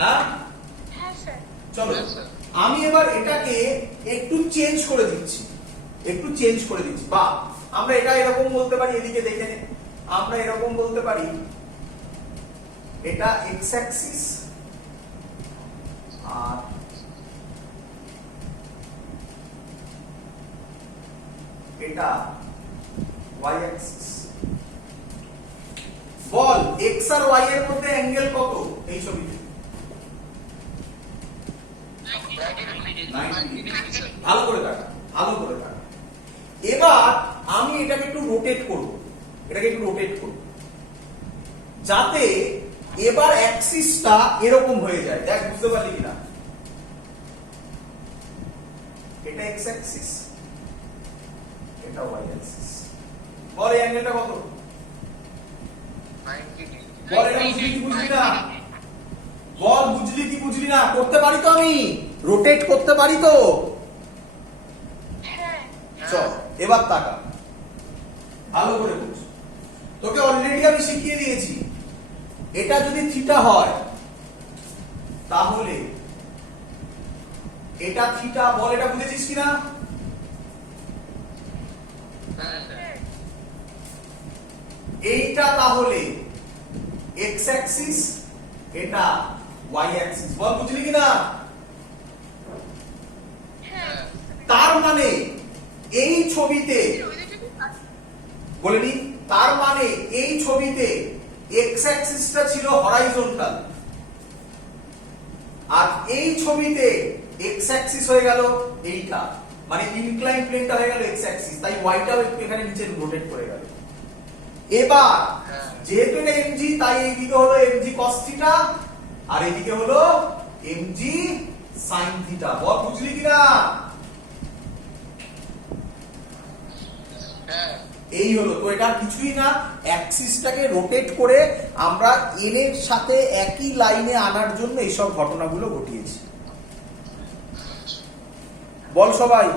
হ্যাঁ চলো আমি এবার এটাকে একটু চেঞ্জ করে দিচ্ছি, বা আমরা এটা এরকম বলতে পারি, এদিকে দেখে নে, আমরা এরকম বলতে পারি এটা এক্স অ্যাক্সিস আর এটা ওয়াই অ্যাক্সিস। বল এক্স আর ওয়াই এর মধ্যে অ্যাঙ্গেল কত এই ছবিতে? ভালো করে দেখা। এবার আমি এটাকে একটু রোটেট করব, যাতে এবার অ্যাক্সিসটা এরকম হয়ে যায়। দেখ বুঝতে পারলি কিনা? এটা এক্স অ্যাক্সিস, এটা ওয়াই অ্যাক্সিস। বল এই অ্যাঙ্গেলটা কত? 90 ডিগ্রি। বল এটা বুঝলি কি বুঝলি না? বল বুঝলি কি বুঝলি না? করতে পারি তো, আমি রোটেট করতে পারি তো। চল এবার তাকা, ভালো করে বুঝ। তোকে অলরেডি আমি শিখিয়ে দিয়েছি, এটা যদি থিটা হয় তাহলে এটা থিটা। বল এটা বুঝেছিস কিনা? এইটা তাহলে এক্স অ্যাক্সিস, এটা ওয়াই অ্যাক্সিস। বল বুঝলি কিনা? তার মানে এই ছবিতে বলিনি, তার মানে এই ছবিতে এক্স অ্যাক্সিসটা ছিল হরাইজন্টাল আর এই ছবিতে এক্স অ্যাক্সিস হয়ে গেল এইটা, মানে ইনক্লাইন প্লেনটা হয়ে গেল এক্স অ্যাক্সিস, তাই ওয়াইটাও একটু এখানে নিচে রোটেট করে গেল। এবার যেহেতু এটা এমজি, তাই এইদিকে হলো এমজি কস থিটা আর এইদিকে হলো এমজি সাইন থিটা। বল বুঝলি কিনা? এই হলো তো, এটা কিছুই না, অ্যাক্সিসটাকে রোটেট করে আমরা এন এর সাথে একই লাইনে আনার জন্য এইসব ঘটনাগুলো ঘটিয়েছি। বল সবাই।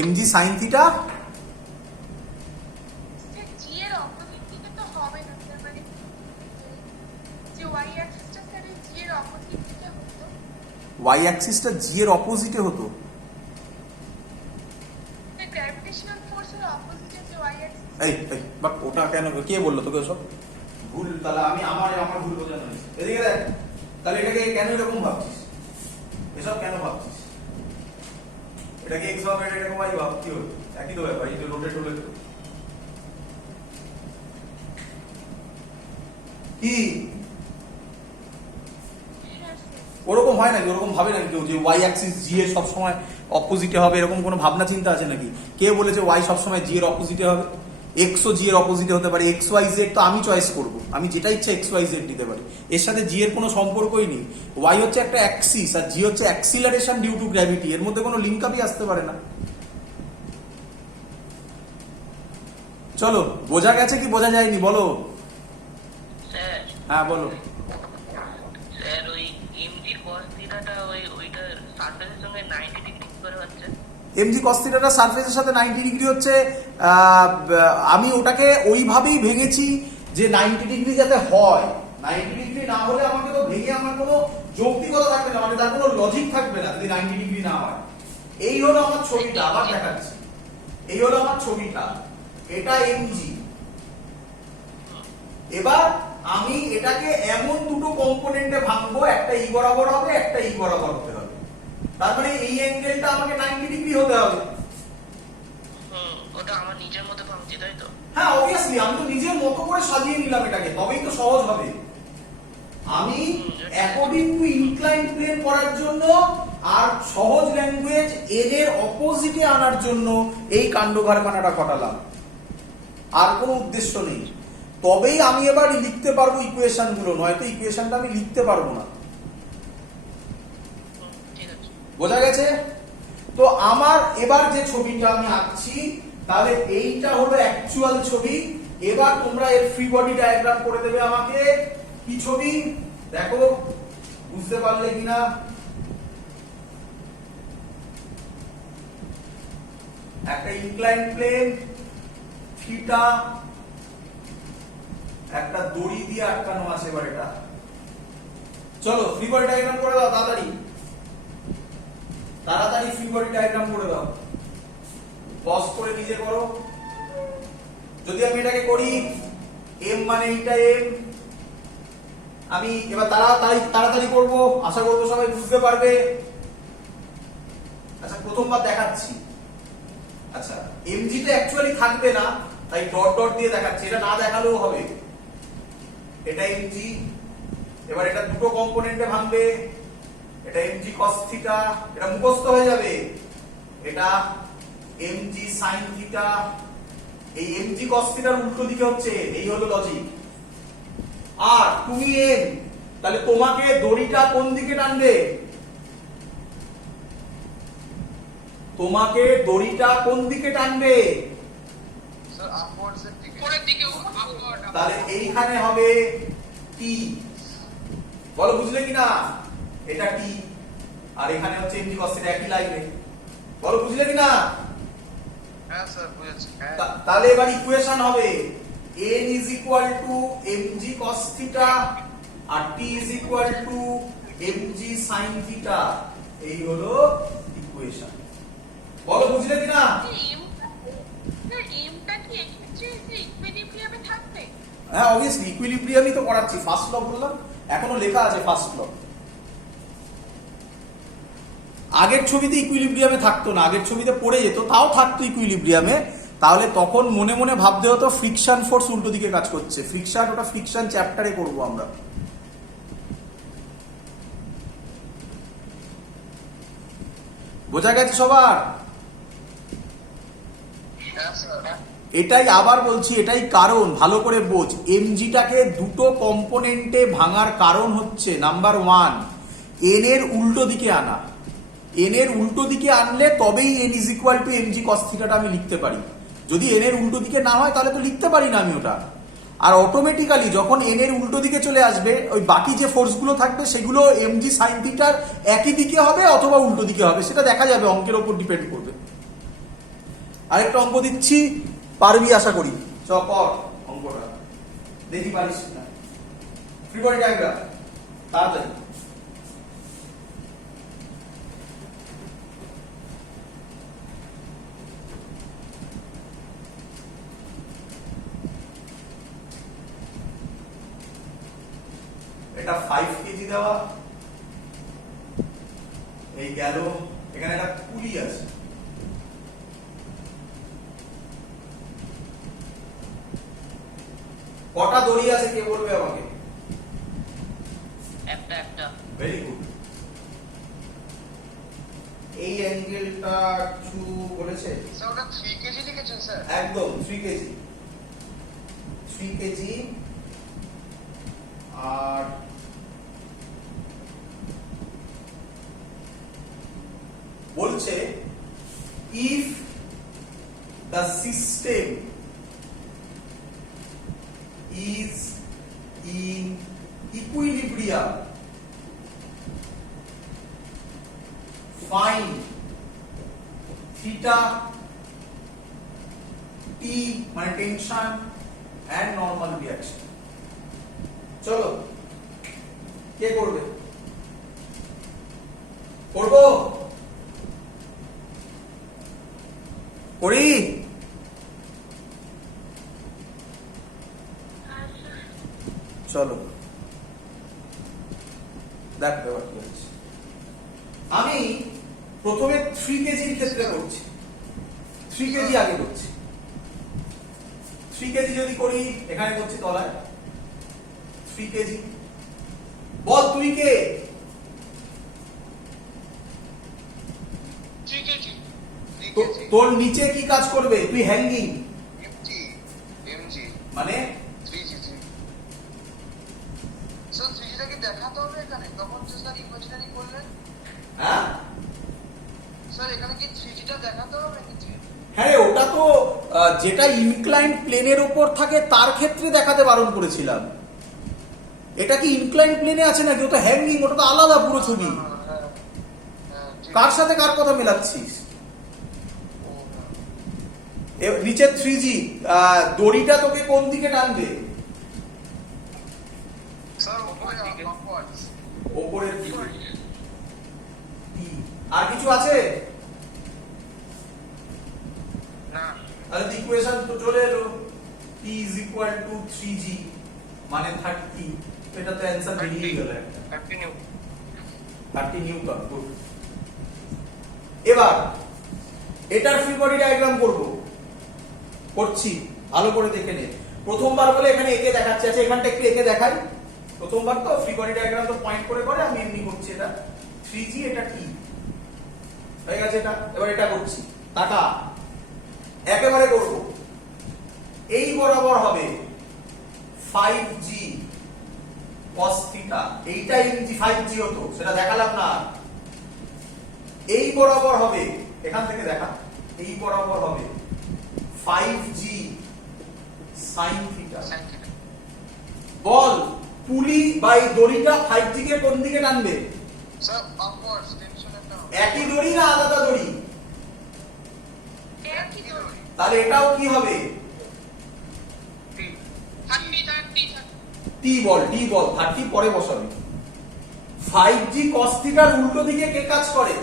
এমজি সাইন থিটা ওয়াই অ্যাক্সিসটা জি এর অপোজিটে হতো। এই বাট ওটা কেন, কে বললো তোকে সব ভুল? তাহলে আমি আমার ভুল বোঝানো হয়েছে। এদিকে দেখ, তাহলে এটাকে কেন এরকম ভাবছিস? এসব কেন ভাবছিস? এটাকে এক্স ভাবে, এটাকে ওয়াই ভাব, কি হলো? একই তো ব্যাপার, এই তো রোটেট হলে তো কি ওরকম হয় নাকি? ওরকম ভাবে নাকি কেউ যে ওয়াই অ্যাক্সিস জি এর সবসময় অপোজিটে হবে? এরকম কোনো ভাবনা চিন্তা আছে নাকি? কে বলেছে ওয়াই সবসময় জি এর অপোজিটে হবে? এক্স ও জি এর অপোজিটে হতে পারে। এক্স ওয়াই জেড তো আমি চয়েস করব, আমি যেটা ইচ্ছা এক্স ওয়াই জেড দিতে পারি, এর সাথে জি এর কোনো সম্পর্কই নেই। ওয়াই হচ্ছে একটা অ্যাক্সিস আর জি হচ্ছে অ্যাক্সিলারেশন ডিউ টু গ্র্যাভিটি, এর মধ্যে কোনো লিঙ্ক আপই আসতে পারে না। চলো, বোঝা গেছে কি বোঝা যায়নি বলো? হ্যাঁ বলো। এমজি কস থিটাটা সারফেসের সাথে 90 ডিগ্রি হচ্ছে। আমি ওটাকে ওইভাবেই ভেঙেছি যে 90 ডিগ্রি যাতে হয়। 90 ডিগ্রি না হলে আমাকে তো ভেঙে আমার কোনো যৌক্তিকতা থাকবে না, মানে তার কোনো লজিক থাকবে না যদি 90 ডিগ্রি না হয়। এই হলো আমার ছবিটা, আবার দেখাচ্ছি। এই হলো আমার ছবিটা, এটা এমজি। এবার আমি এটাকে এমন দুটো কম্পোনেন্টে ভাঙবো, একটা ই বরাবর হবে, একটা ই বরাবর হতে হবে। তার মানে এই অ্যাঙ্গেলটা আমাকে 90 ডিগ্রি হতে হবে। ওটা আমার নিজের মতো ভাঙছি, তাই তো? হ্যাঁ অবভিয়াসলি, আমি তো নিজের মতো করে সাজিয়ে নিলাম এটাকে, তবেই তো সহজ হবে। আমি অ্যাকর্ডিং টু ইনক্লাইন্ড প্লেন করার জন্য আর সহজ ল্যাঙ্গুয়েজ এন এর অপোজিটে আনার জন্য এই কাণ্ড কারখানাটা ঘটালাম, আর কোনো উদ্দেশ্য নেই। তবেই আমি এবার লিখতে পারবো ইকুয়েশন গুলো, নয়তো ইকুয়েশনটা আমি লিখতে পারবো না। বোঝা গেছে? তো আমার এবার যে ছবিটা আমি আঁকছি, তাহলে এইটা হলো অ্যাকচুয়াল ছবি। এবার তোমরা এর ফ্রি বডি ডায়াগ্রাম করে দেবে আমাকে। কি ছবি দেখো, বুঝতে পারলে কিনা? একটা ইনক্লাইন প্লেন থিটা, একটা দড়ি দিয়ে আটকানো আছে। এবার এটা চলো ফ্রি বডি ডায়াগ্রাম করে দাও তাড়াতাড়ি তাড়াতাড়ি ফ্রি বডি ডায়াগ্রাম করে দাও। পজ করে নিজে করো। যদি আমি এটাকে করি এম মানে এইটা এম, আমি এবার তাড়াতাড়ি করব, আশা করবো সবাই বুঝতে পারবে। আচ্ছা প্রথমবার দেখাচ্ছি। আচ্ছা এমজিটা অ্যাকচুয়ালি থাকবে না, তাই ডট ডট দিয়ে দেখাচ্ছি, এটা না দেখালেও হবে। এটা এমজি, এবার এটা দুটো কম্পোনেন্টে ভাঙবে। এটা এমজি কস থিটা, এটা মুখস্থ হয়ে যাবে। এটা এমজি সাইন থিটা, এই এমজি কস থিটার উল্টো দিকে হচ্ছে, এই হলো লজিক। আর তুমি এম, তাহলে তোমাকে দড়িটা কোন দিকে টানবে? তোমাকে দড়িটা কোন দিকে টানবে? স্যার আপওয়ার্ডস এর দিকে, উপরের দিকে, আপওয়ার্ড। তাহলে এইখানে হবে টি। বলো বুঝলে কিনা? এটা টি আর এখানে হচ্ছে এমজি কস থিটা, একই লাইনে। বলো বুঝলে কিনা? হ্যাঁ স্যার বুঝেছি। তাহলে এবার ইকুয়েশন হবে n is equal to mg cos theta R t is equal to mg sin theta। এই হলো ইকুয়েশন। বলো বুঝলে কিনা? এমটা কি এক্ষেত্রে ইকুইলিব্রিয়ামে থাকবে? হ্যাঁ অবভিয়াসলি ইকুইলিব্রিয়ামই তো করাচ্ছি, ফার্স্ট ল বললাম, এখনো লেখা আছে ফার্স্ট ল। আগের ছবিতে ইকুইলিব্রিয়ামে থাকতো না, আগের ছবিতে পড়ে যেত, তাও থাকতো ইকুইলিব্রিয়ামে। তাহলে তখন মনে মনে ভাবতে হতো ফ্রিকশন ফোর্স উল্টো দিকে কাজ করছে। ফ্রিকশন, ওটা ফ্রিকশন চ্যাপ্টারে করব আমরা। বোঝা গেছে সবার? হ্যাঁ স্যার। এটাই আবার বলছি, এটাই কারণ, ভালো করে বোঝ। এমজিটাকে দুটো কম্পোনেন্টে ভাঙার কারণ হচ্ছে নাম্বার ওয়ান, এন এর উল্টো দিকে আনা। এন এর উল্টো দিকে আনলে তবেই N is equal to MG cos থিটাটা আমি লিখতে পারি। যদি এন এর উল্টো দিকে না হয় তাহলে তো লিখতে পারি না আমি ওটা। আর অটোমেটিক্যালি যখন এন এর উল্টো দিকে চলে আসবে, ওই বাকি যে ফোর্সগুলো থাকবে সেগুলো এমজি সাইন থিটার একই দিকে হবে অথবা উল্টো দিকে হবে, সেটা দেখা যাবে, অঙ্কের উপর ডিপেন্ড করবে। আরেকটা অঙ্ক দিচ্ছি, পারবি আশা করি। চ কর অঙ্কটা, দেখি পারিস না। ফ্রি বডি ডায়াগ্রাম তাড়াতাড়ি। এটা 5 কেজি দেওয়া, এই গেল। এখানে একটা পুলি আছে, কটা দড়ি আছে কে বলবে আমাকে? একটা একটা। Very good. এই অ্যাঙ্গেলটা কিছু বলেছে? স্যার ওটা 3 কেজি লিখেছেন স্যার? একদম 3 কেজি। 3 কেজি। আর বলছে if the system is in equilibrium, find theta t মানে টেনশন and normal reaction। চলো কে করবে? করবো? করি? চলো দেখ ব্যাপার কি হচ্ছে। আমি প্রথমে 3 কেজির ক্ষেত্রে করছি, 3 কেজি আগে করছি। 3 কেজি যদি করি, এখানে করছি তলায় 3 কেজি। বল তুই কে? 3 কেজি। তোর নিচে কি কাজ করবে? তুই হ্যাঙ্গিং এমজি মানে 3 কেজি। স্যার 3 কেজিটা কি দেখাতে হবে এখানে? তখন যে স্যার ইমাজিনারি করলেন। হ্যাঁ স্যার এখানে কি 3 কেজিটা দেখাতে হবে নিচে? হ্যাঁ, ওটা তো যেটা ইনক্লাইন্ড প্লেনের উপর থাকে তার ক্ষেত্রে দেখাতে বারণ করেছিলাম। এটা কি ইনক্লাইন্ড প্লেনে আছে নাকি? ওটা হ্যাঙ্গিং, ওটা তো আলাদা পুরো ছবি। হ্যাঁ, ঠিক কার সাথে কার কথা মেলাচ্ছিস? ও, নিচে 3G দড়িটা তোকে কোন দিকে টানবে? স্যার উপরে আপওয়ার্ডস ওপরের দিকে। আর কিছু আছে? না তাহলে ইকুয়েশন তো চলে এলো, P is equal to 3G মানে 30। এটা তো অ্যানসার বেরিয়ে গেল একটা, কন্টিনিউ 30 নিউটন। গুড। এবার এটার ফ্রি বডি ডায়াগ্রাম করব, করছি, ভালো করে দেখে নে। প্রথমবার বলে এখানে এঁকে দেখাচ্ছে, আছে এখানটা একটু এঁকে দেখাই। প্রথমবার তো ফ্রি বডি ডায়াগ্রাম তো পয়েন্ট করে করে, আমি এমনি করছি। এটা 3G, এটা T হয়ে গেছে এটা। এবার এটা করছি, টাকা একেবারে করব। এই বরাবর হবে 5G cos থিটা, এইটা ইঞ্চি 5G হতো, সেটা দেখালাম না। এই বরাবর হবে, এখান থেকে দেখা, এই বরাবর হবে 5G sin থিটা। বল পুলি বাই দড়িটা 5G কে কোন দিকে টানবে? স্যার আপওয়ার্ডস টেনশনের টার্ম একই দড়ি না আলাদা দড়ি? একই দড়ি। তাহলে এটাও কি হবে? টি 30 টি বল, টি বল, 30 পরে বসাবে। 5G cos থিটার উল্টো দিকে কে কাজ করে?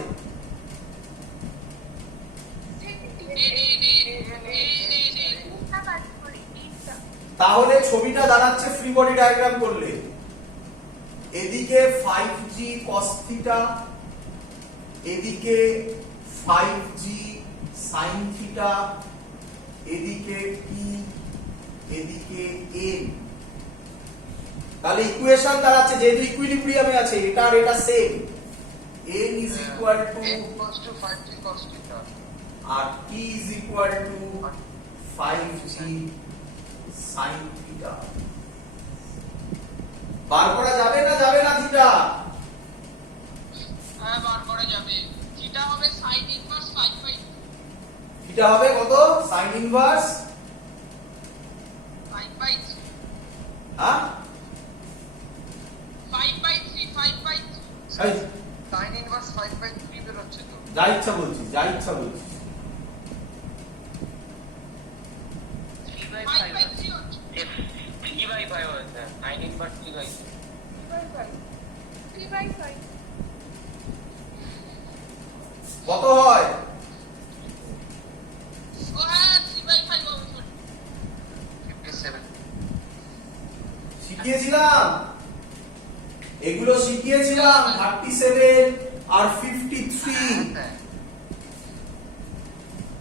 তাহলে ছবিটা দাঁড়াচ্ছে ফ্রি বডি ডায়াগ্রাম করলে, এদিকে 5G cos থিটা, এদিকে 5G sin থিটা, এদিকে T, এদিকে n। তাহলে ইকুয়েশন দাঁড়াচ্ছে, যেহেতু ইকুইলিব্রিয়ামে আছে, এটা আর এটা same, n is equal to equals to 5T cos theta আর T is equal to 5G sin theta. বার করা যাবে না যাবে না থিটা? হ্যাঁ বার করা যাবে। থিটা হবে sin ইনভার্স 5/3। থিটা হবে কত? sin ইনভার্স 5/3 হ্যাঁ 5/3 এই, sin ইনভার্স 5/3 বের হচ্ছে তো যা ইচ্ছা বলছি, যা ইচ্ছা বলছি। 5/3 হচ্ছে 3/5 হয়েছে 9 ইনভার্স 3/5 3/5 কত হয়? ও হ্যাঁ 3/5 হবে sorry। 57 শিখিয়েছিলাম, এগুলো শিখিয়েছিলাম, 37 আর 53। হ্যাঁ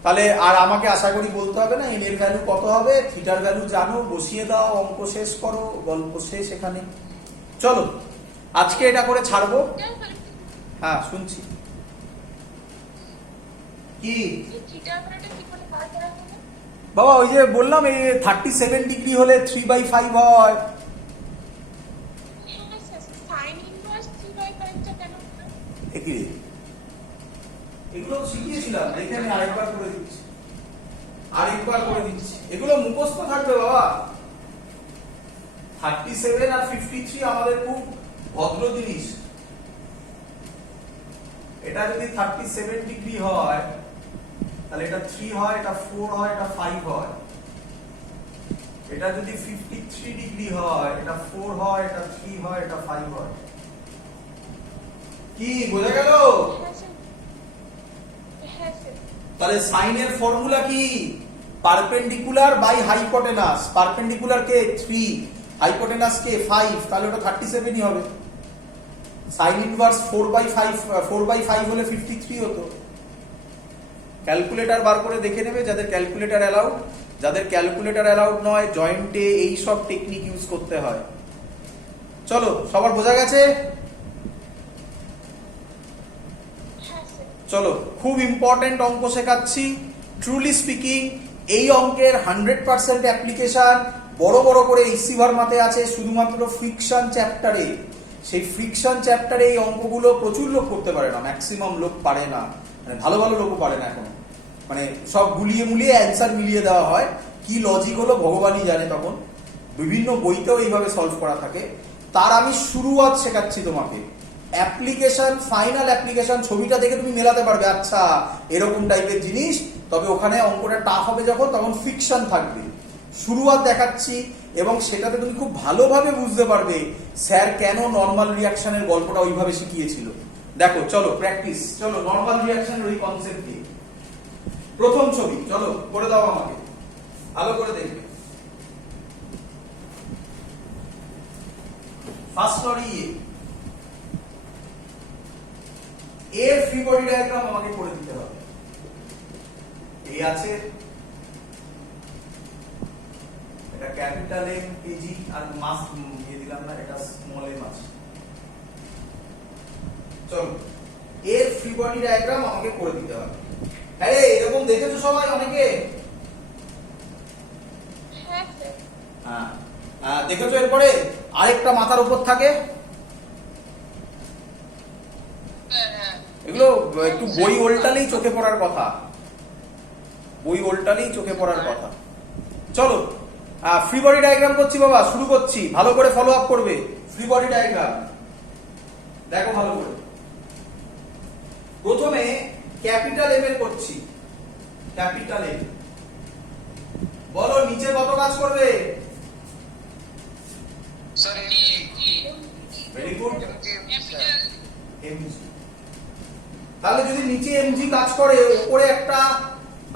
তাহলে আর আমাকে আশা করি বলতে হবে না এন এর ভ্যালু কত হবে, থিটার ভ্যালু জানো, বসিয়ে দাও, অঙ্ক শেষ করো, গল্প শেষ এখানে। চলো আজকে এটা করে ছাড়বো। হ্যাঁ শুনছি। কি থিটা ব্রেডে কি করে বার করা হবে? বাবা, ওই যে বললাম এই 37 ডিগ্রি হলে 3/5 হয়। sin ইনভার্স 3/5 টা কেন হবে? একই রে, এগুলো শিখিয়েছিলাম, দেখে আমি আরেকবার করে দিচ্ছি, আরেকবার করে দিচ্ছি। এগুলো মুখস্থ থাকবে বাবা। 37 আর 53 আমাদের খুব ভদ্র জিনিস। এটা যদি 37 ডিগ্রি হয় তাহলে এটা 3 হয়, এটা 4 হয়, এটা 5 হয়। এটা যদি 53 ডিগ্রি হয়, এটা 4 হয়, এটা 3 হয়, এটা 5 হয়। কি বোঝা গেল? হ্যাঁ স্যার। তাহলে সাইনের ফর্মুলা কি? Perpendicular by hypotenuse. পারপেন্ডিকুলার কে 3, হাইপোটেনাস কে 5, তাহলে ওটা 37ই হবে। সাইন ইনভার্স 4/5 হলে 53 হতো। ক্যালকুলেটর বার করে দেখে নেবে যাদের ক্যালকুলেটর অ্যালাউড, যাদের ক্যালকুলেটর অ্যালাউড নয় জয়েন্টে এই সব টেকনিক ইউজ করতে হয়। চলো সবার বোঝা গেছে? চলো খুব ইম্পর্টেন্ট অঙ্ক শেখাচ্ছি। ট্রুলি স্পিকিং এই অঙ্কের 100% অ্যাপ্লিকেশন বড় বড় করে ইসি ভার্মাতে আছে, শুধুমাত্র ফ্রিকশন চ্যাপ্টারে। সেই ফ্রিকশন চ্যাপ্টারে এই অঙ্কগুলো প্রচুর লোক করতে পারে না, ম্যাক্সিমাম লোক পারে না, মানে ভালো ভালো লোকও পারে না এখন। মানে সব গুলিয়ে মুলিয়ে অ্যান্সার মিলিয়ে দেওয়া হয়, কি লজিক হলো ভগবানই জানে। তখন বিভিন্ন বইতেও এইভাবে সলভ করা থাকে। তার আমি শুরুয়াত শেখাচ্ছি তোমাকে। অ্যাপ্লিকেশন, ফাইনাল অ্যাপ্লিকেশন, ছবিটা দেখে তুমি মেলাতে পারবে, আচ্ছা এরকম টাইপের জিনিস। তবে ওখানে অঙ্কটা টাফ হবে যখন, তখন ফিকশন থাকবে, শুরুয়াত দেখাচ্ছি, এবং সেটাতে তুমি খুব ভালোভাবে বুঝতে পারবে স্যার কেন নর্মাল রিয়াকশনের গল্পটা ওইভাবে শিখিয়েছিল। দেখো চলো প্র্যাকটিস, চলো নর্মাল রিয়াকশনের ওই কনসেপ্ট দিয়ে প্রথম ছবি চলো করে দাও আমাকে, ভালো করে দেখবে। ফার্স্ট স্টোরি এর ফ্রি বডি ডায়াগ্রাম আমাকে করে দিতে হবে। এই আছে এটা ক্যাপিটাল এম কেজি আর মাস দিয়ে দিলাম না, এটা স্মল এম আছে। চলো এর ফ্রি বডি ডায়াগ্রাম আমাকে করে দিতে হবে। আরে এরকম দেখেছো সবাই অনেকে? হ্যাঁ দেখেছো? এরপরে আরেকটা মাথার উপর থাকে, এগুলো একটু বই উল্টালেই চোখে পড়ার কথা, বই উল্টালেই চোখে পড়ার কথা। চলো ফ্রি বডি ডায়াগ্রাম করছি বাবা, শুরু করছি, ভালো করে ফলো আপ করবে। ফ্রি বডি ডায়াগ্রাম দেখো ভালো করে। প্রথমে ক্যাপিটাল এম এর করছি, ক্যাপিটাল এম। বলো নিচে কত কাজ করবে? Sir very good, capital MG. তাহলে যদি নিচে এমজি কাজ করে, উপরে একটা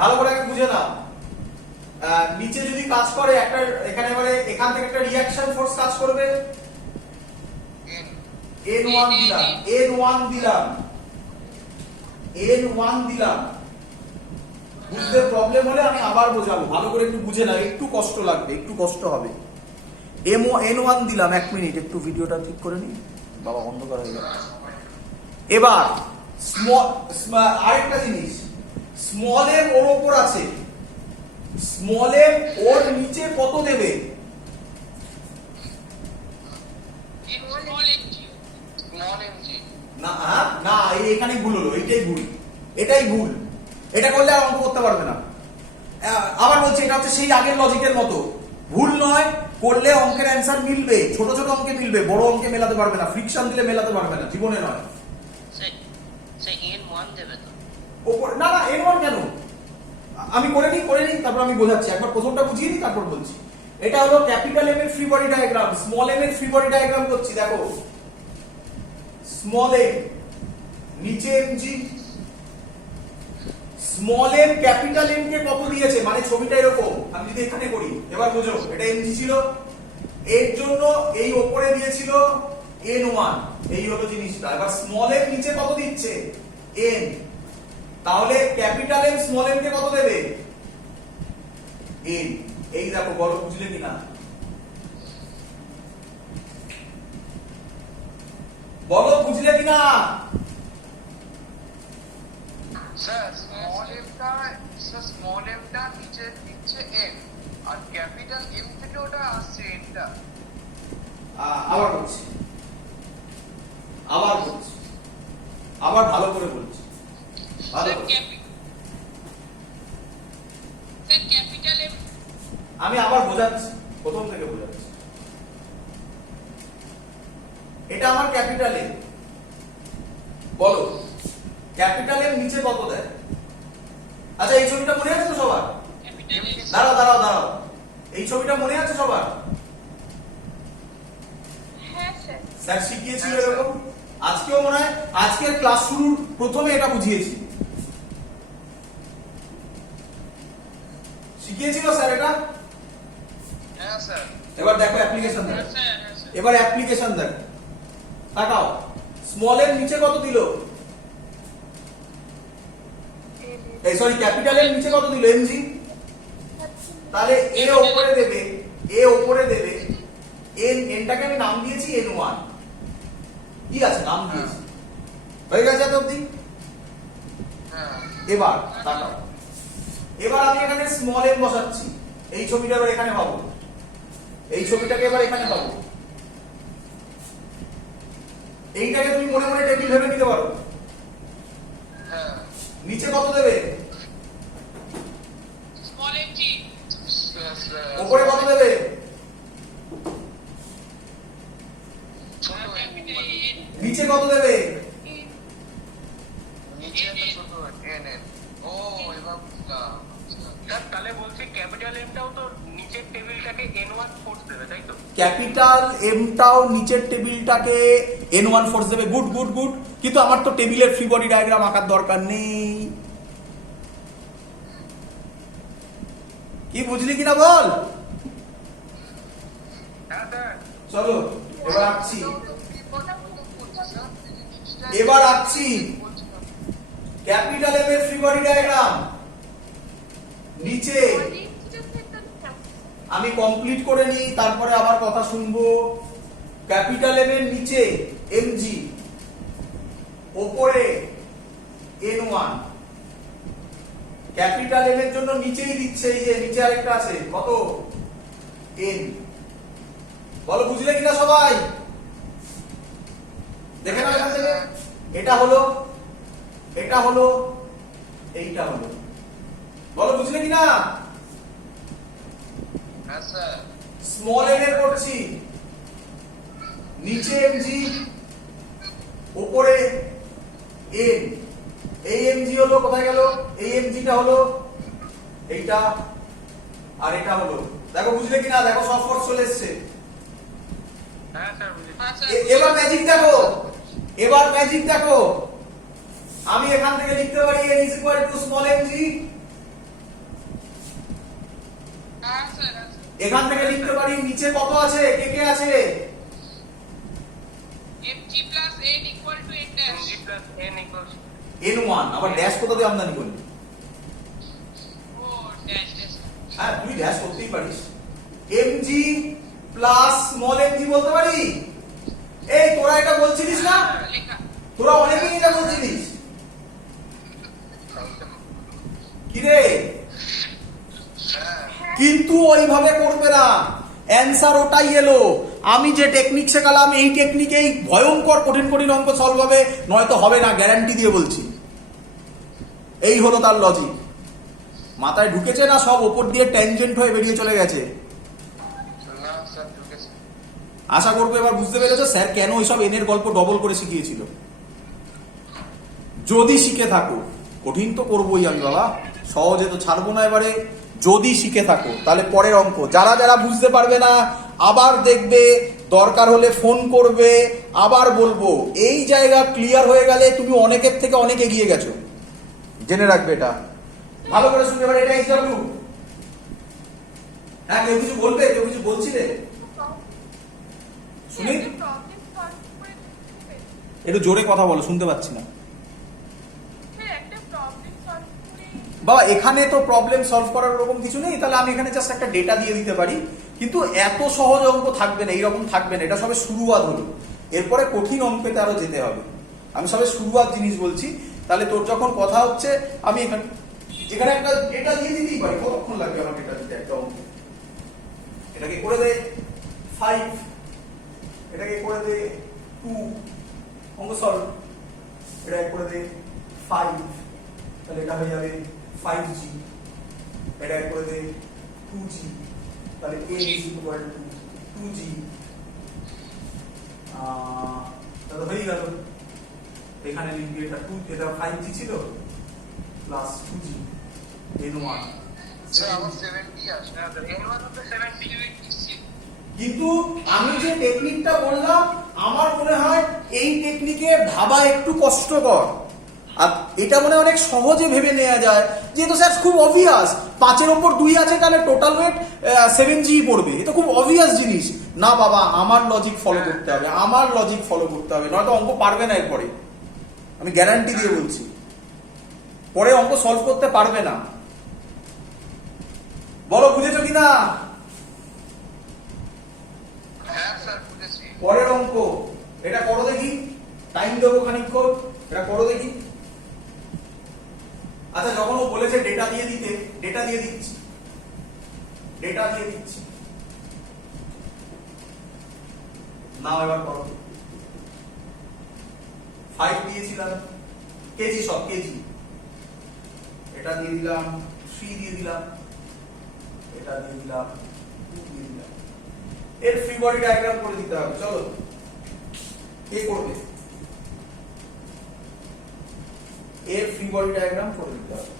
ভালো করে বুঝে নাও, নিচে যদি কাজ করে একটা, এখানে এবারে এখান থেকে একটা রিঅ্যাকশন ফোর্স কাজ করবে, N1 দিলাম, N1 দিলাম, N1 দিলাম। বুঝতে প্রবলেম হলে আমি আবার বোঝাবো, ভালো করে একটু বুঝে নাও, একটু কষ্ট লাগবে, একটু কষ্ট হবে। N1 দিলাম, এক মিনিট একটু ভিডিওটা ঠিক করে নিই, বাবা অন্ধকার হয়ে গেল। এবার আরেকটা জিনিস, স্মল এম ওর ওপর আছে, স্মল এম ওর নিচে কত দেবে? না না, এখানেই ভুল হলো, এটাই ভুল, এটাই ভুল, এটা করলে আর অঙ্ক করতে পারবে না। আবার বলছি, এটা হচ্ছে সেই আগের লজিকের মতো, ভুল নয়, করলে অঙ্কের অ্যান্সার মিলবে, ছোট ছোট অঙ্কে মিলবে, বড় অঙ্কে মেলাতে পারবে না, ফ্রিকশন দিলে মেলাতে পারবে না, জীবনে নয়। না না N1 কেন? আমি করে নিই তারপর আমি বোঝাচ্ছি, একবার প্রথমটা বুঝিয়ে নিই তারপর বলছি। এটা হলো ক্যাপিটাল এম এর free body diagram, small M এর ফ্রি বডি ডায়াগ্রাম করছি। দেখো স্মল এম নিচে M G, small M capital M কে কত দিয়েছে, মানে ছবিটা এরকম, আমি যদি এখানে করি, এবার বুঝো, এটা এমজি ছিল, এর জন্য এই উপরে দিয়েছিল N1, এই হলো জিনিসটা। এবার স্মল এম নিচে কত দিচ্ছে? N। তাহলে ক্যাপিটাল এম স্মল এম কে কত দেবে? N। এই দেখো, বলো বুঝলে কিনা? বলো বুঝলে কিনা? স্যার স্মল এমটা নিচে দিচ্ছে এম, আর ক্যাপিটাল এম থেকে ওটা আসছে এনটা। আবার বলছি, আবার ভালো করে বলছি, ভালো করে। ক্যাপিটাল এম আমি আবার বোঝাচ্ছি, প্রথম থেকে বোঝাচ্ছি। এটা আমার ক্যাপিটাল এম, বলো ক্যাপিটাল এম নিচে কত দেয়? আচ্ছা এই ছবিটা মনে আছে তো সবার? ক্যাপিটাল এম দাঁড়াও, এই ছবিটা মনে আছে সবার? হ্যাঁ স্যার স্যার শিখিয়েছিল এরকম, আজকেও মনে হয়, আজকের ক্লাস শুরুর প্রথমে এটা বুঝিয়েছি, শিখিয়েছিল স্যার এটা। হ্যাঁ স্যার। এবার দেখো অ্যাপ্লিকেশন দেখো, স্যার এবার অ্যাপ্লিকেশন দেখো, তাকাও, স্মল এর নিচে কত দিল? এই সরি, ক্যাপিটাল এর নিচে কত দিল? এমজি। তাহলে এ উপরে দেবে, এনটাকে আমি নাম দিয়েছি N1, কি আছে নাম দিয়েছি, হয়ে গেছে এত অবধি? এবার তাকাও, এবার আমি এখানে স্মল এম বসাচ্ছি, এই ছবিটা এবার এখানে পাবো, এই ছবিটাকে এবার এখানে পাবো, এইটাকে তুমি মনে মনে টেবিল ভেবে নিতে পারো। নিচে কত দেবে? স্মল এম জি উপরে কত দেবে? ক্যাপিটাল এম নিচে কত দেবে? নিচেটা শুধু এন এন। ও এবার বুঝলাম। স্যার তাহলে বলছি ক্যাপিটাল এমটাও তো নিচের টেবিলটাকে N1 ফোর্স দেবে তাই তো? ক্যাপিটাল এমটাও নিচের টেবিলটাকে N1 ফোর্স দেবে। Good good good. কিন্তু আমার তো টেবিলের ফ্রি বডি ডায়াগ্রাম আঁকার দরকার নেই। কি বুঝলি কিনা বল? হ্যাঁ স্যার। চলো এবার আঁকছি। ওটা বুঝতে পারছি না। এবার আঁকছি ক্যাপিটাল এম এর ফ্রি বডি ডায়াগ্রাম। নিচে আমি কমপ্লিট করে নিই, তারপরে আবার কথা শুনবো। ক্যাপিটাল এম এর নিচে এমজি, ওপরে N1। ক্যাপিটাল এম এর জন্য নিচেই দিচ্ছে, এই যে নিচে আরেকটা আছে, কত? N। বলো বুঝলে কিনা সবাই? দেখে নাও এখান থেকে। এটা হলো, এটা হলো, এইটা হলো। বলো বুঝলে কিনা? হ্যাঁ স্যার। স্মল এন এর করছি, নিচে এমজি, উপরে এন। এই এমজি হলো, কোথায় গেল? এই এমজিটা হলো এইটা, আর এটা হলো। দেখো বুঝলে কিনা? দেখো সব ফোর্স চলে এসছে। হ্যাঁ স্যার বুঝেছি। হ্যাঁ স্যার। এবার ম্যাজিক দেখো, এবার ম্যাজিক দেখো। আমি এখান থেকে লিখতে পারি n is equal to small mg। হ্যাঁ স্যার, হ্যাঁ স্যার। এখান থেকে লিখতে পারি নিচে কত আছে, কে কে আছে? mg plus n equal to n dash। mg plus n equals n1। আবার ড্যাশ কোথা দিয়ে আমদানি করলি? ও dash dash। হ্যাঁ তুই ড্যাশ করতেই পারিস। mg প্লাস স্মল mg বলতে পারি? এই তোরা এটা বলছিলিস না? লেখা। তোরা অনেকেই এটা বলছিলিস। কি রে? হ্যাঁ। কিন্তু ওইভাবে করবে না, অ্যানসার ওটাই এলো। আমি যে টেকনিক শেখালাম এই টেকনিকেই ভয়ঙ্কর কঠিন কঠিন অঙ্ক সলভ হবে, নয়তো হবে না, গ্যারান্টি দিয়ে বলছি। এই হলো তার লজিক। মাথায় ঢুকেছে না? সব ওপর দিয়ে ট্যানজেন্ট হয়ে বেরিয়ে চলে গেছে। না স্যার ঢুকেছে। আশা করবো এবার বুঝতে পেরেছো স্যার কেন ওইসব এনের গল্প ডবল করে শিখিয়েছিল। যদি শিখে থাকো, কঠিন তো করবোই আমি বাবা, সহজে তো ছাড়বো না এবারে। যদি শিখে থাকো তাহলে পরের অঙ্ক, যারা যারা বুঝতে পারবে না আবার দেখবে, দরকার হলে ফোন করবে, আবার বলবো। এই জায়গা ক্লিয়ার হয়ে গেলে তুমি অনেকের থেকে অনেক এগিয়ে গেছো, জেনে রাখবে এটা। ভালো করে শুনবে এবার। এটা এক্সাম্পল। হ্যাঁ কেউ কিছু বলবে? কেউ কিছু বলছিলে? শুনি একটু জোরে কথা বলো, শুনতে পাচ্ছি না বাবা। এখানে তো প্রবলেম সলভ করার ওরকম কিছু নেই, তাহলে আমি এখানে জাস্ট একটা ডেটা দিয়ে দিতে পারি। কিন্তু এত সহজ অঙ্ক থাকবে না, এইরকম থাকবে না। এটা সবে শুরুয়াত হলো, এরপরে কঠিন অঙ্কেতে আরো যেতে হবে। আমি সবে শুরুয়াত জিনিস বলছি। তাহলে তোর যখন কথা হচ্ছে, আমি এখানে এখানে একটা ডেটা দিয়ে দিতেই পারি। কতক্ষণ লাগবে আমার ডেটা দিতে একটা অঙ্ক? এটাকে করে দে 5, এটাকে করে দে 2, অঙ্ক সলভ। এটাকে করে দে 5, তাহলে এটা হয়ে যাবে 5g। এটা করে দে 2g, তাহলে a is equal to 2g। তাহলে হয়ে গেল। এখানে লিখবি এটা 2, এটা 5g ছিল প্লাস 2g n1। স্যার আমার 70 আসে। N1 হচ্ছে 70। কিন্তু আমি যে টেকনিকটা বললাম, আমার মনে হয় এই টেকনিকের ভাবা একটু কষ্টকর, আর এটা মনে অনেক সহজে ভেবে নেওয়া যায়। যেহেতু স্যার খুব অবভিয়াস, 5-এর ওপর 2 আছে, তাহলে টোটাল ওয়েট 7g পড়বে। এটা খুব অবভিয়াস জিনিস। না বাবা, আমার লজিক ফলো করতে হবে, আমার লজিক ফলো করতে হবে, নয়তো অঙ্ক পারবে না এরপরে। আমি গ্যারান্টি দিয়ে বলছি, পরে অঙ্ক সলভ করতে পারবে না। বলো বুঝেছো কিনা? হ্যাঁ স্যার বুঝেছি। পরের অঙ্ক এটা করো দেখি, টাইম দেবো খানিকক্ষণ, এটা করো দেখি। আচ্ছা যখন ও বলেছে ডেটা দিয়ে দিতে, ডেটা দিয়ে দিচ্ছি, ডেটা দিয়ে দিচ্ছি। নাও এবার করো। 5 দিয়েছিলাম, কেজি, সব কেজি। এটা দিয়ে দিলাম 3, দিয়ে দিলাম এটা দিয়ে দিলাম 2, দিয়ে দিলাম। এর ফ্রি বডি ডায়াগ্রাম করে দিতে হবে। চলো কে করবে? এর ফ্রি বডি ডায়াগ্রাম করে দিতে হবে।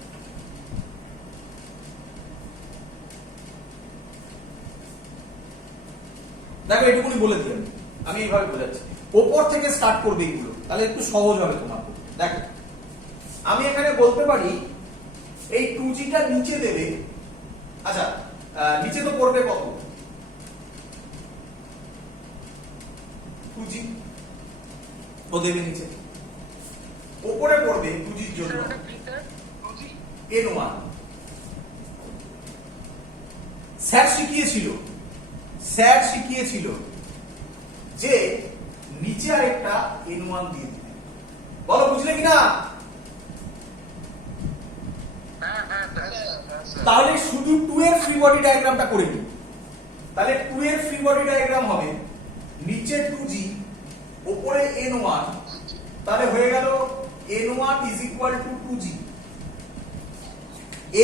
দেখো এটুকুনি বলে দিই আমি এইভাবে বোঝাচ্ছি, ওপর থেকে স্টার্ট করবে এইগুলো, তাহলে একটু সহজ হবে তোমার। দেখো আমি এখানে বলতে পারি এই 2Gটা নিচে দেবে, আচ্ছা নিচে তো পড়বে কত, 2G ও দেবে নিচে, ওপরে পড়বে 2Gর জন্য N1। স্যার শিখিয়েছিল যে নিচে আরেকটা N1 দিয়ে দিতে। বলো বুঝলে কিনা? তাহলে শুধু 2 এর ফ্রি বডি ডায়াগ্রামটা করে নিই। তাহলে 2 এর ফ্রি বডি ডায়াগ্রাম হবে নিচে 2G উপরে N1, তাহলে হয়ে গেল N1 = 2G।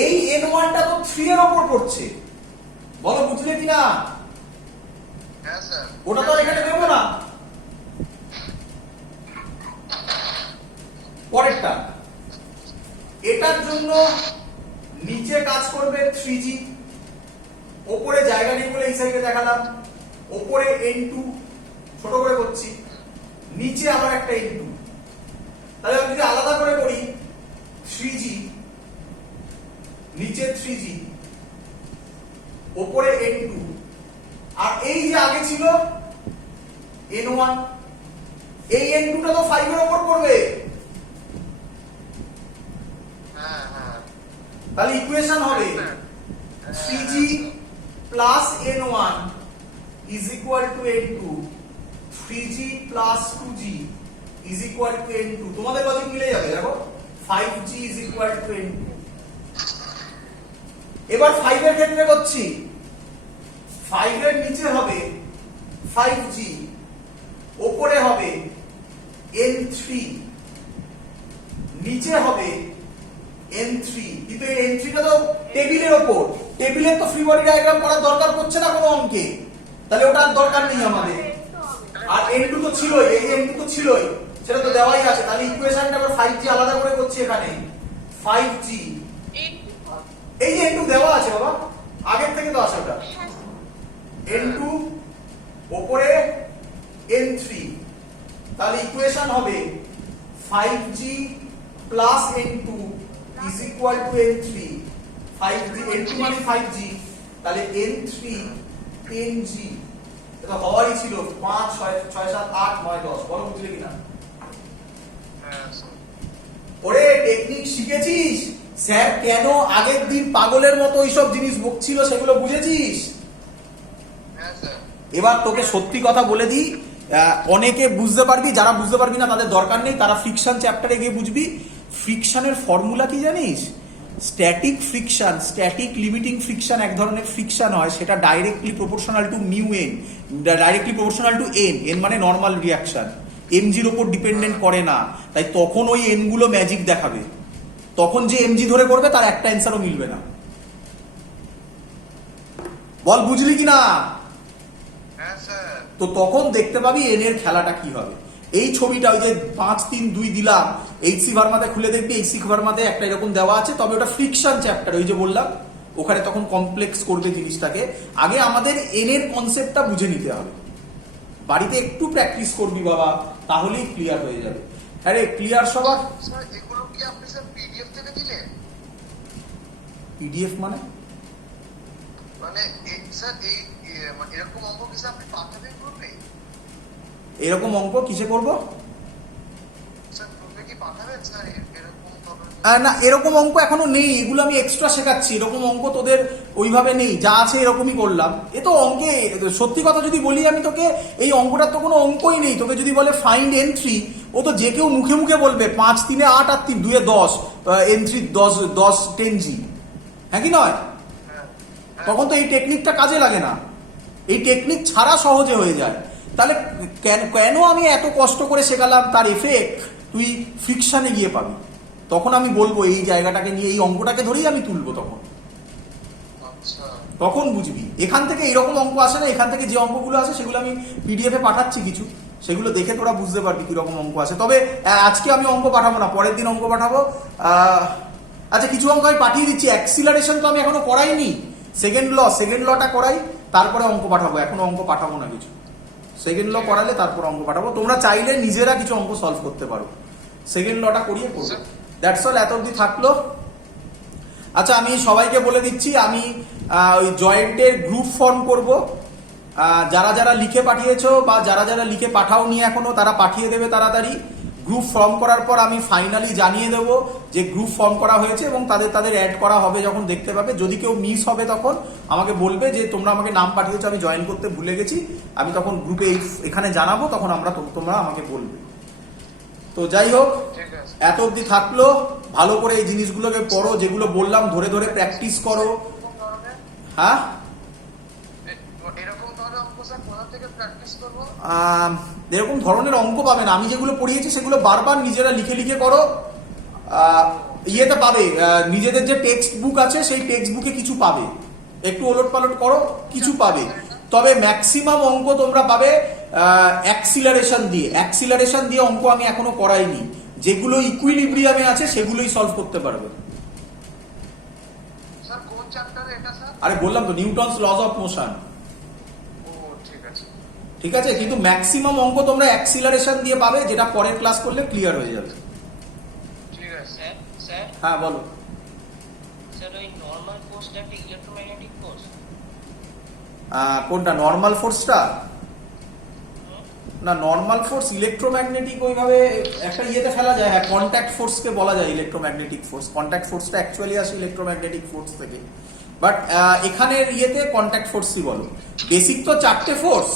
এই N1টা তো 3 এর উপর পড়ছে, বলো বুঝলে কিনা? হ্যাঁ স্যার। ওটা তো এখানে দেব না। পরেরটা, এটার জন্য নিচে কাজ করবে 3G, ওপরে জায়গা নেই বলে এই সাইডে দেখালাম, ওপরে N2 ছোট করে করছি, নিচে আবার একটা N2। তাহলে আমি যদি আলাদা করে করি 3G, নিচে 3G, ওপরে N2, আর এই যে আগে ছিল N1, এই N2টা তো 5 এর উপর পড়বে। তাহলে ইকুয়েশন হবে 3G plus N1 is equal to N2, 3G plus 2G is equal to N2। তোমাদের লজিক মিলে যাবে, দেখো 5G is equal to N2। এবার 5 এর ক্ষেত্রে করছি, 5 এর নিচে হবে 5G, উপরে হবে N3, নিচে হবে N3। কিন্তু এই N3টা তো টেবিলের উপর, টেবিলের তো ফ্রি বডি ডায়াগ্রাম করার দরকার পড়ছে না কোনো অঙ্কে, তাহলে ওটার দরকার নেই আমাদের। আর N2 তো ছিলই, এই N2 তো ছিলই, সেটা তো দেওয়াই আছে। তাহলে ইকুয়েশনটা আবার 5G আলাদা করে করছি এখানে, 5G এই যে N2 দেওয়া আছে বাবা, আগের থেকে তো আছে ওটা, N2 উপরে N3, তাহলে ইকুয়েশন হবে 5G plus N2 is equal to N3। 5G N2 মানে 5G, তাহলে N3 10G। এটা হওয়ারই ছিল 5 6 6 7 8 9 10। বলো বুঝলে কিনা? ওরে টেকনিক শিখেছিস? স্যার কেন আগের দিন পাগলের মতো এইসব জিনিস বকছিল সেগুলো বুঝেছিস? এবার তোকে সত্যি কথা বলে দিই, অনেকে বুঝতে পারবি, যারা বুঝতে পারবি না তাদের দরকার নেই, তারা ফ্রিকশন চ্যাপ্টারে গিয়ে বুঝবি। ফ্রিকশনের ফর্মুলা কি জানিস? Static friction, static limiting friction এক ধরনের ফ্রিকশন হয়, সেটা directly proportional to mu N, directly proportional to N, N মানে নর্মাল রিয়াকশন, এমজির ওপর ডিপেন্ডেন্ট করে না। তাই তখন ওই এন গুলো ম্যাজিক দেখাবে, তখন যে এমজি ধরে করবে তার একটা অ্যান্সারও মিলবে না। বল বুঝলি কিনা? তো তখন দেখতে পাবি এন এর খেলাটা কি হবে। এই ছবিটা ওই যে 5 3 2 দিলাম, এইচসি ভার্মাতে খুলে দেখবি, এইচসি ভার্মাতে একটা এরকম দেওয়া আছে, তবে ওটা ফ্রিকশন চ্যাপ্টার, ওই যে বললাম ওখানে তখন কমপ্লেক্স করবে জিনিসটাকে। আগে আমাদের এন এর কনসেপ্টটা বুঝে নিতে হবে, বাড়িতে একটু প্র্যাকটিস করবি বাবা, তাহলেই ক্লিয়ার হয়ে যাবে। আরে ক্লিয়ার সবার? স্যার এগুলো কি আপনি স্যার পিডিএফ থেকে দিলেন? পিডিএফ মানে স্যার এই এরকম অঙ্ক কি স্যার আপনি পাঠাবেন গ্রুপে? এরকম অঙ্ক কিসে করব? স্যার গ্রুপে কি পাঠাবেন স্যার এরকম না, এরকম অঙ্ক এখনো নেই, এগুলো আমি এক্সট্রা শেখাচ্ছি। এরকম অঙ্ক তোদের ওইভাবে নেই, যা আছে এরকমই করলাম। এ তো অঙ্কে সত্যি কথা যদি বলি আমি তোকে, এই অঙ্কটার তো কোনো অঙ্কই নেই। তোকে যদি বলে ফাইন্ড N3, ও তো যে কেউ মুখে মুখে বলবে 5 3 8 আর 3 2 10, N3 10 10G, হ্যাঁ কি নয়? তখন তো এই টেকনিকটা কাজে লাগে না, এই টেকনিক ছাড়া সহজে হয়ে যায়। তাহলে কেন আমি এত কষ্ট করে শেখালাম, তার এফেক্ট তুই ফ্রিকশনে গিয়ে পাবি। তখন আমি বলবো এই জায়গাটাকে নিয়ে, এই অঙ্কটাকে ধরেই আমি তুলবো, তখন বুঝবি। এখান থেকে এরকম অঙ্ক আসে না, এখান থেকে যে অঙ্কগুলো আসে সেগুলো আমি পিডিএফে পাঠাচ্ছি কিছু, সেগুলো দেখে তোরা বুঝতে পারবি কিরকম অঙ্ক আছে। তবে আজকে আমি অঙ্ক পাঠাবো না, পরের দিন অঙ্ক পাঠাবো। আচ্ছা কিছু অঙ্ক আমি পাঠিয়ে দিচ্ছি। অ্যাক্সিলারেশন তো আমি এখনো করাইনি, সেকেন্ড লটা করাই, তারপরে অঙ্ক পাঠাবো। এখনো অঙ্ক পাঠাবো না কিছু, সেকেন্ড ল করালে তারপর অঙ্ক পাঠাবো। তোমরা চাইলে নিজেরা কিছু অঙ্ক সলভ করতে পারো, সেকেন্ড লটা করিয়ে করবো। দ্যাটস অল, এত অবধি থাকলো। আচ্ছা আমি সবাইকে বলে দিচ্ছি, আমি ওই জয়েন্টের গ্রুপ ফর্ম করব। যারা যারা লিখে পাঠিয়েছো বা যারা যারা লিখে পাঠাওনি এখনো, তারা পাঠিয়ে দেবে তাড়াতাড়ি। গ্রুপ ফর্ম করার পর আমি ফাইনালি জানিয়ে দেবো যে গ্রুপ ফর্ম করা হয়েছে, এবং তাদের অ্যাড করা হবে যখন দেখতে পাবে। যদি কেউ মিস হবে তখন আমাকে বলবে যে তোমরা আমাকে নাম পাঠিয়েছো, আমি জয়েন করতে ভুলে গেছি, আমি তখন গ্রুপে এখানে জানাবো, তখন তোমরা আমাকে বলবে। তো যাই হোক, ঠিক আছে এত অবধি থাকলো। ভালো করে এই জিনিসগুলোকে পড়ো, যেগুলো বললাম ধরে ধরে প্র্যাকটিস করো। এরকম ধরনের হ্যাঁ, এরকম ধরনের অঙ্ক স্যার কোথা থেকে প্র্যাকটিস করবো? এরকম ধরনের অঙ্ক পাবে না, আমি যেগুলো পড়িয়েছি সেগুলো বারবার নিজেরা লিখে লিখে করো। ইয়েতে পাবে, নিজেদের যে টেক্সট বুক আছে সেই টেক্সট বুকে কিছু পাবে, একটু ওলট পালট করো, কিছু পাবে। তবে ম্যাক্সিমাম অঙ্ক তোমরা পাবে অ্যাক্সিলারেশন দিয়ে অঙ্ক আমি এখনো করাইনি। যেগুলো ইকুইলিব্রিয়ামে আছে সেগুলোই সলভ করতে পারবে। স্যার কোন চ্যাপ্টারে এটা স্যার? আরে বললাম তো, নিউটনস লজ অফ মোশন। ও ঠিক আছে ঠিক আছে, কিন্তু ম্যাক্সিমাম অঙ্ক তোমরা অ্যাক্সিলারেশন দিয়ে পাবে, যেটা পরের ক্লাস করলে ক্লিয়ার হয়ে যাবে। ঠিক আছে স্যার স্যার হ্যাঁ বলো। স্যার ওই নর্মাল ফোর্সটা একটা ইলেকট্রোম্যাগনেটিক ফোর্স? কোনটা, নর্মাল ফোর্সটা? না, নর্মাল ফোর্স ইলেকট্রোম্যাগনেটিক ওইভাবে একটা ইয়েতে ফেলা যায়। হ্যাঁ, কন্ট্যাক্ট ফোর্সকে বলা যায় ইলেকট্রোম্যাগনেটিক ফোর্স। কন্ট্যাক্ট ফোর্সটা অ্যাকচুয়ালি আসে ইলেকট্রোম্যাগনেটিক ফোর্স থেকে, বাট এখানের ইয়েতে কন্ট্যাক্ট ফোর্সই বলো। বেসিক তো 4টে ফোর্স,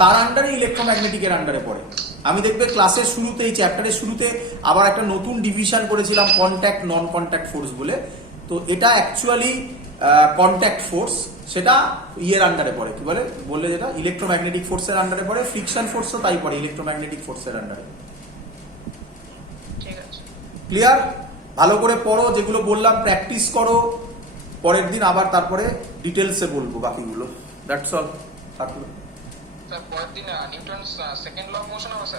তার আন্ডারে ইলেকট্রোম্যাগনেটিকের আন্ডারে পড়ে। আমি দেখবে ক্লাসের শুরুতে, এই চ্যাপ্টারের শুরুতে আবার একটা নতুন ডিভিশন করেছিলাম, কন্ট্যাক্ট নন কন্ট্যাক্ট ফোর্স বলে। তো এটা অ্যাকচুয়ালি কন্ট্যাক্ট ফোর্স, সেটা ইয়ের আন্ডারে পড়ে, কি বললে যেটা ইলেকট্রোম্যাগনেটিক ফোর্সের আন্ডারে পড়ে। ফ্রিকশন ফোর্সও তাই পড়ে ইলেকট্রোম্যাগনেটিক ফোর্সের আন্ডারে। ঠিক আছে। ক্লিয়ার? ভালো করে পড়ো, যেগুলো বললাম প্র্যাকটিস করো। পরের দিন আবার তারপরে ডিটেলসে বলবো বাকিগুলো। দ্যাটস অল, থাকলো। স্যার পরের দিন Newton's second law of motion হবে স্যার?